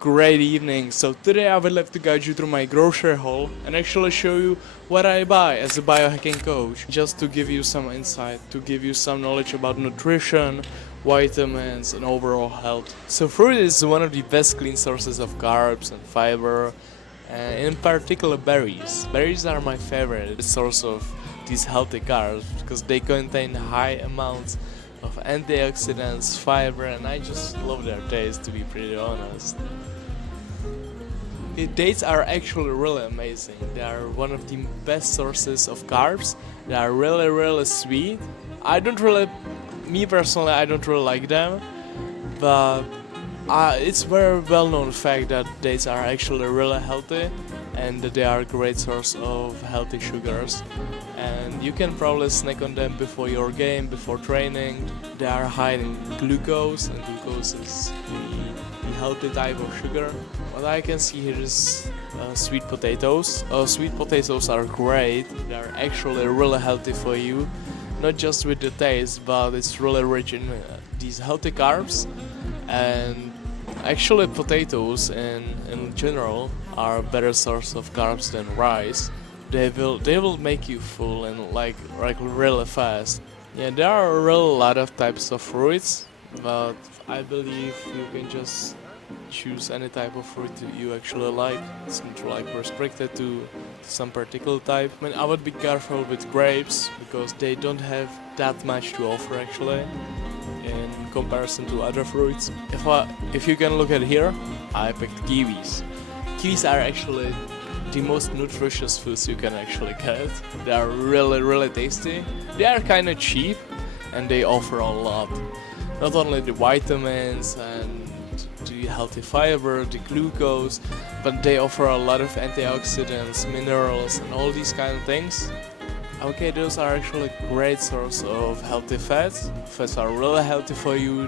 great evening. So today I would like to guide you through my grocery haul and actually show you what I buy as a biohacking coach. Just to give you some insight, to give you some knowledge about nutrition, vitamins and overall health. So fruit is one of the best clean sources of carbs and fiber, and in particular berries. Berries are my favorite source of these healthy carbs because they contain high amounts of antioxidants, fiber, and I just love their taste, to be pretty honest. Dates are actually really amazing. They are one of the best sources of carbs. They are really sweet. I don't really, me personally, I don't really like them, but it's very well known fact that dates are actually really healthy and that they are a great source of healthy sugars. And you can probably snack on them before your game, before training. They are high in glucose, and glucose is the healthy type of sugar. What I can see here is sweet potatoes. Sweet potatoes are great. They are actually really healthy for you, not just with the taste, but it's really rich in these healthy carbs. And actually, potatoes in general are a better source of carbs than rice. They will make you full and like really fast. Yeah, there are a real lot of types of fruits, but I believe you can just choose any type of fruit that you actually like. It's not like restricted to some particular type. I mean, I would be careful with grapes because they don't have that much to offer actually in comparison to other fruits. If you can look at here, I picked kiwis. Kiwis are actually the most nutritious foods you can actually get. They are really tasty. They are kind of cheap and they offer a lot. Not only the vitamins and the healthy fiber, the glucose, but they offer a lot of antioxidants, minerals and all these kind of things. Okay, those are actually a great source of healthy fats. Fats are really healthy for you.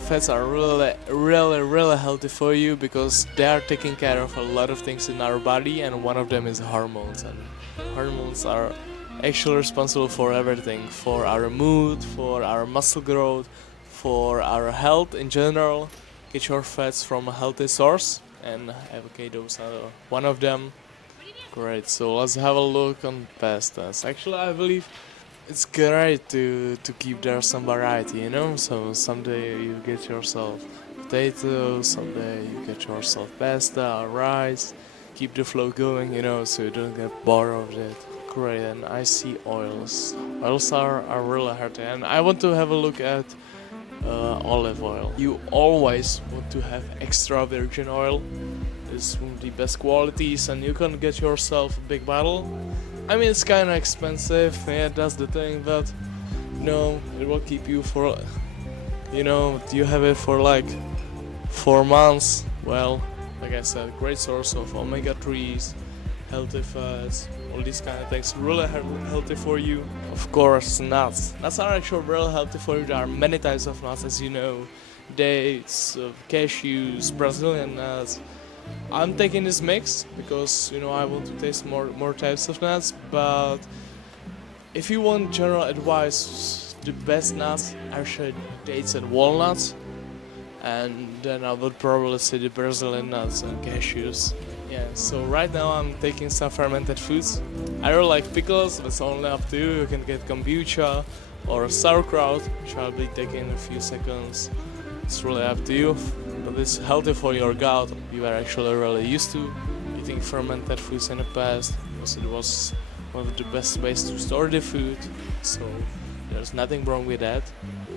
Fats are really healthy for you because they are taking care of a lot of things in our body, and one of them is hormones. And hormones are actually responsible for everything, for our mood, for our muscle growth, for our health in general. Get your fats from a healthy source, and avocados are one of them. Great, so let's have a look on pastas. Actually, I believe it's great to keep there some variety, you know? So someday you get yourself potatoes, someday you get yourself pasta or rice. Keep the flow going, you know, so you don't get bored of it. Great, and I see oils. Oils are really healthy, and I want to have a look at olive oil. You always want to have extra virgin oil. It's one of the best qualities, and you can get yourself a big bottle. I mean, it's kind of expensive, yeah, that's the thing, but it will keep you for, you have it for like 4 months. Well, like I said, great source of omega-3s, healthy fats, all these kind of things, really healthy for you. Of course, nuts. Nuts are actually really healthy for you. There are many types of nuts, as you know. Dates, cashews, Brazilian nuts. I'm taking this mix because I want to taste more types of nuts. But if you want general advice, the best nuts are actually dates and walnuts, and then I would probably say the Brazilian nuts and cashews. Yeah. So right now I'm taking some fermented foods. I really like pickles. It's only up to you. You can get kombucha or sauerkraut, which I'll be taking in a few seconds. It's really up to you. But it's healthy for your gut. You are actually really used to eating fermented foods in the past because it was one of the best ways to store the food. So there's nothing wrong with that.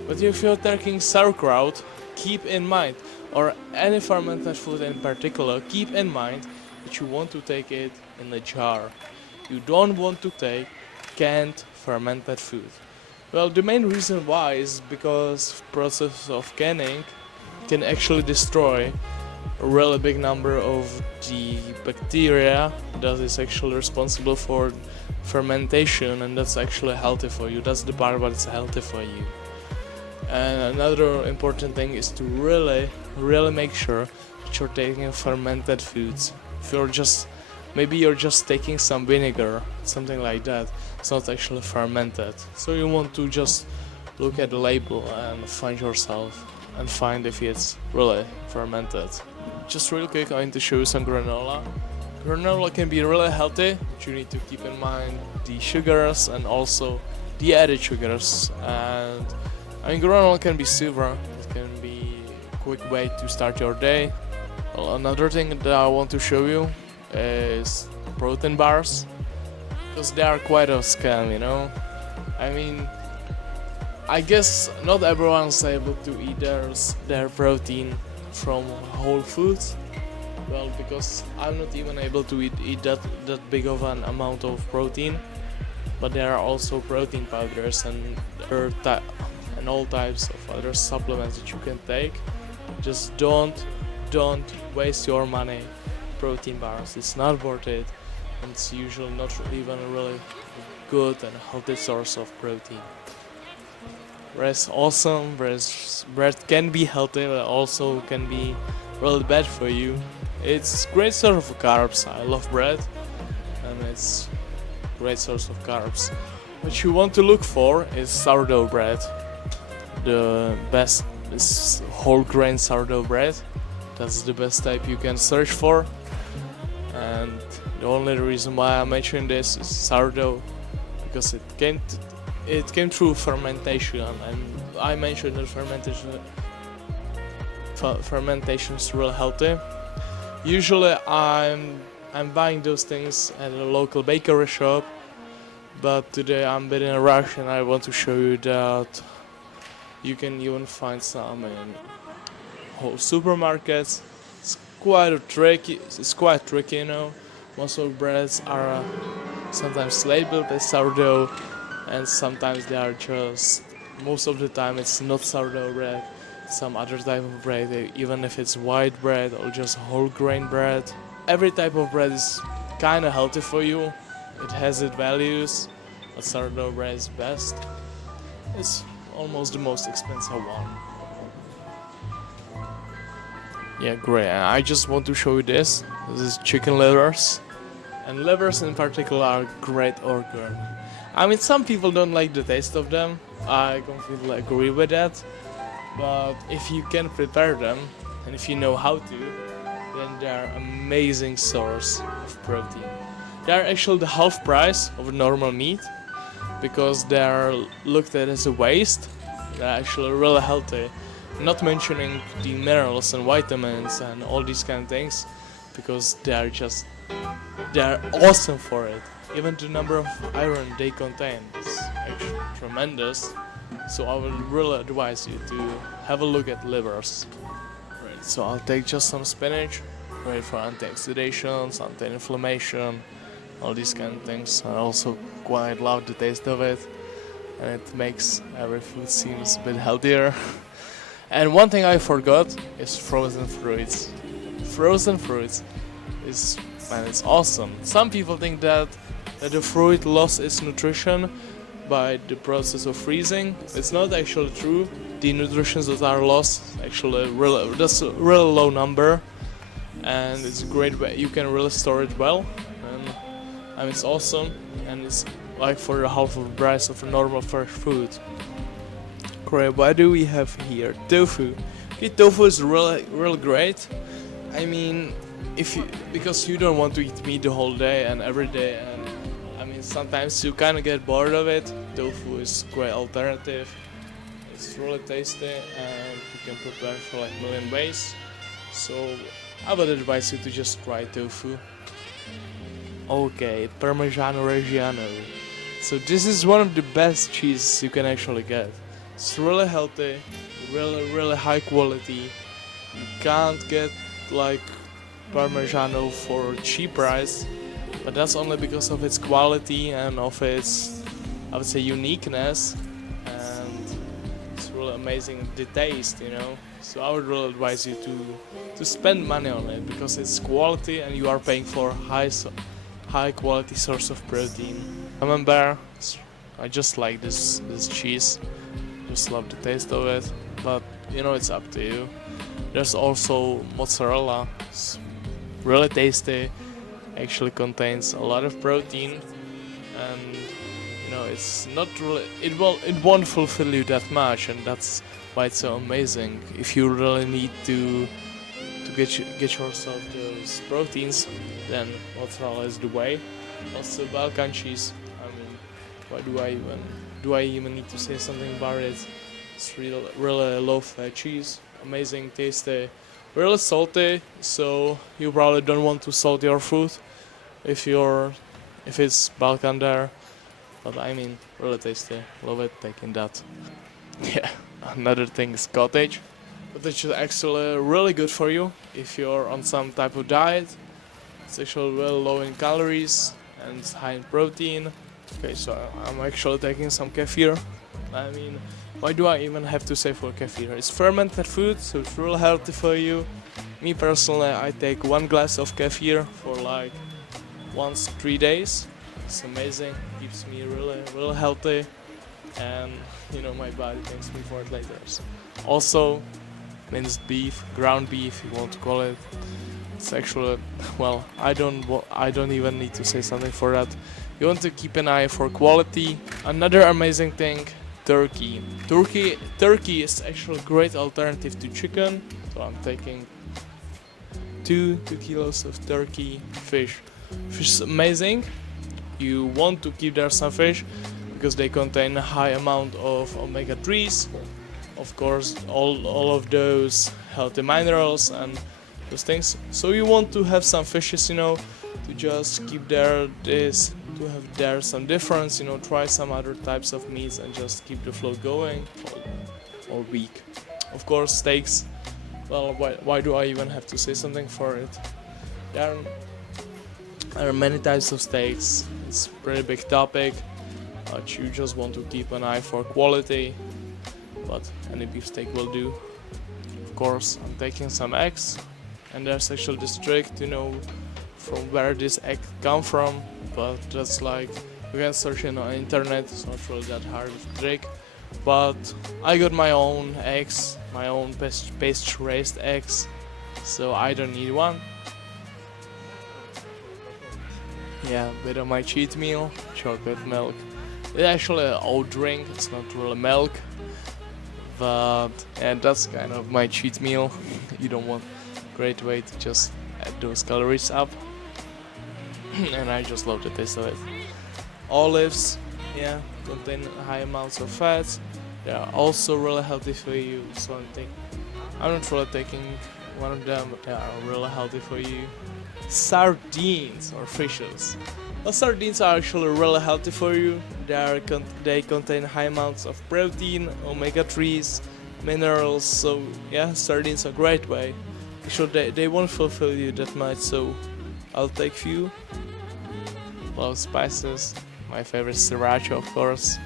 But if you're taking sauerkraut, keep in mind, or any fermented food in particular, keep in mind that you want to take it in a jar. You don't want to take canned fermented food. Well, the main reason why is because process of canning can actually destroy a really big number of the bacteria that is actually responsible for fermentation, and that's actually healthy for you. That's the part that's healthy for you. And another important thing is to really make sure that you're taking fermented foods. If maybe you're just taking some vinegar, something like that, it's not actually fermented. So you want to just look at the label and find if it's really fermented. just real quick, I'm going to show you some granola. Granola can be really healthy, but you need to keep in mind the sugars and also the added sugars. And I mean, granola can be super. It can be a quick way to start your day. Well, another thing that I want to show you is protein bars, because they are quite a scam, you know. I mean, I guess not everyone's able to eat their protein from whole foods. Well, because I'm not even able to eat that big of an amount of protein. But there are also protein powders and all types of other supplements that you can take. Just don't waste your money. Protein bars, it's not worth it. And it's usually not even a really good and healthy source of protein. Bread's awesome. Bread can be healthy, but also can be really bad for you. It's great source of carbs. I love bread, and it's great source of carbs. What you want to look for is sourdough bread. The best is whole grain sourdough bread. That's the best type you can search for. And the only reason why I'm mentioning this is sourdough, because it came through fermentation, and I mentioned that fermentation is real healthy. Usually I'm buying those things at a local bakery shop, but today I'm a bit in a rush and I want to show you that you can even find some in whole supermarkets. It's quite tricky, you know. Most of breads are sometimes labeled as sourdough, and sometimes they are just, most of the time it's not sourdough bread, some other type of bread, even if it's white bread or just whole grain bread. Every type of bread is kind of healthy for you. It has its values, but sourdough bread is best. It's almost the most expensive one. Yeah, great. And I just want to show you this. This is chicken livers. And livers in particular are great organ. I mean, some people don't like the taste of them. I completely agree with that. But if you can prepare them, and if you know how to, then they are amazing source of protein. They are actually the half price of normal meat, because they are looked at as a waste. They're actually really healthy. Not mentioning the minerals and vitamins and all these kind of things, because they are awesome for it. Even the number of iron they contain is actually tremendous. So I would really advise you to have a look at livers. Right, so I'll take just some spinach, great for antioxidants, anti-inflammation, all these kind of things. I also quite love the taste of it, and it makes every food seems a bit healthier. And one thing I forgot is frozen fruits. Frozen fruits is, man, it's awesome. Some people think that the fruit lost its nutrition by the process of freezing. It's not actually true. The nutrients that are lost actually that's a really low number, and it's a great way you can really store it well. And it's awesome, and it's like for the half of the price of a normal fresh food. Great. What do we have here? Tofu. Okay, tofu is really great. I mean, because you don't want to eat meat the whole day and every day, and I mean sometimes you kind of get bored of it. Tofu is a great alternative. It's really tasty, and you can prepare for like a million ways. So I would advise you to just try tofu. Okay, Parmigiano Reggiano. So this is one of the best cheeses you can actually get. It's really healthy, really high quality. You can't get like Parmigiano for a cheap price, but that's only because of its quality and of its, I would say, uniqueness, and it's really amazing the taste, you know. So I would really advise you to spend money on it, because it's quality and you are paying for high quality source of protein. Camembert, I just like this cheese. Just love the taste of it, but you know, it's up to you. There's also mozzarella. It's really tasty. Actually contains a lot of protein, and you know, it's not really, it won't fulfill you that much, and that's why it's so amazing. If you really need to to get yourself those proteins, then mozzarella is the way. Also Balkan cheese. I mean, why do I even need to say something about it? It's really low fat cheese, amazing, tasty, really salty. So you probably don't want to salt your food if it's Balkan there. But I mean, really tasty. Love it. Taking that. Yeah. Another thing is cottage. Cottage is actually really good for you if you're on some type of diet. It's actually really low in calories and high in protein. Okay, so I'm actually taking some kefir. I mean, why do I even have to say for kefir? It's fermented food, so it's really healthy for you. Me personally, I take 1 glass of kefir for like once 3 days. It's amazing, keeps me really healthy, and my body thanks me for it later. Also, minced beef, ground beef, you want to call it. It's actually, well, I don't even need to say something for that. You want to keep an eye for quality. Another amazing thing, turkey. Turkey is actually a great alternative to chicken. So I'm taking 2 kilos of turkey. Fish is amazing. You want to keep there some fish because they contain a high amount of omega-3s. Of course, all of those healthy minerals and those things. So you want to have some fishes, to just keep there to have there some difference, try some other types of meats and just keep the flow going all week. Of course, steaks. Well, why do I even have to say something for it? There are many types of steaks. It's a pretty big topic, but you just want to keep an eye for quality. But any beef steak will do. Of course, I'm taking some eggs, and there's actually this trick to know from where this egg come from, but that's like you can search it on internet. It's not really that hard of a trick. But I got my own eggs, my own pasture-raised eggs, so I don't need one. Yeah, bit of my cheat meal, chocolate milk. It's actually an oat drink, it's not really milk. But yeah, that's kind of my cheat meal. You don't want great way to just add those calories up. And I just love the taste of it. Olives, yeah, contain high amounts of fats. They are also really healthy for you. So I'm not really taking one of them, but they are really healthy for you. Sardines or fishes. Well, sardines are actually really healthy for you. They contain high amounts of protein, omega-3s, minerals. So yeah, sardines are a great way. Actually, they won't fulfill you that much. So I'll take few. Love spices. My favorite sriracha, of course.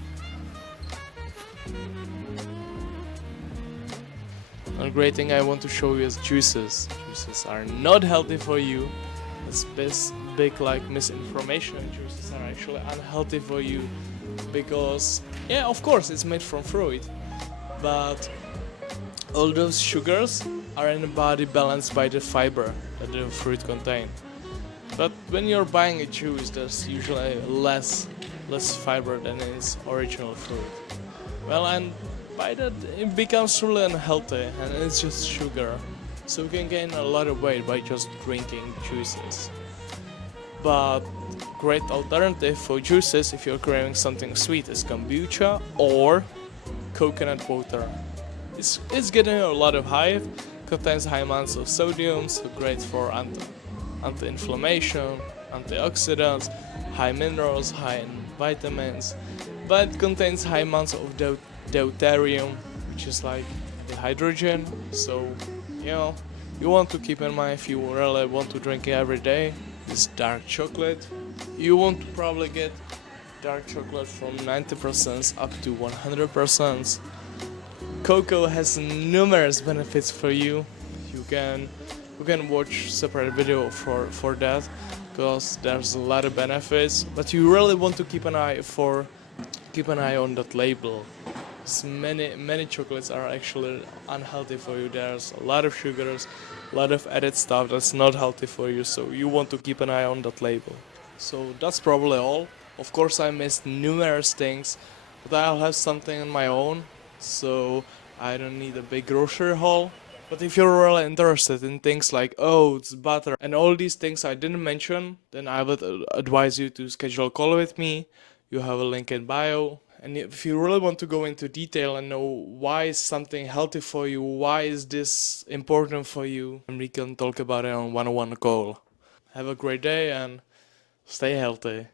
Another great thing I want to show you is juices. Juices are not healthy for you. It's big like misinformation. Juices are actually unhealthy for you because, yeah, of course, it's made from fruit, but all those sugars are in the body balanced by the fiber that the fruit contains. But when you're buying a juice, there's usually less fiber than in its original fruit. Well, and by that it becomes really unhealthy, and it's just sugar. So you can gain a lot of weight by just drinking juices. But great alternative for juices if you're craving something sweet is kombucha or coconut water. It's getting a lot of hype, contains high amounts of sodium, so great for anti-inflammation, antioxidants, high minerals, high in vitamins, but it contains high amounts of deuterium, which is like the hydrogen. So you want to keep in mind if you really want to drink it every day. This dark chocolate, you want to probably get dark chocolate from 90% up to 100%. Cocoa has numerous benefits for you. You can watch separate video for that because there's a lot of benefits. But you really want to keep an eye on that label. Many chocolates are actually unhealthy for you. There's a lot of sugars, a lot of added stuff that's not healthy for you. So you want to keep an eye on that label. So that's probably all. Of course, I missed numerous things, but I'll have something on my own. So I don't need a big grocery haul. But if you're really interested in things like oats, butter, and all these things I didn't mention, then I would advise you to schedule a call with me. You have a link in bio. And if you really want to go into detail and know why is something healthy for you, why is this important for you, and we can talk about it on one-on-one call. Have a great day and stay healthy.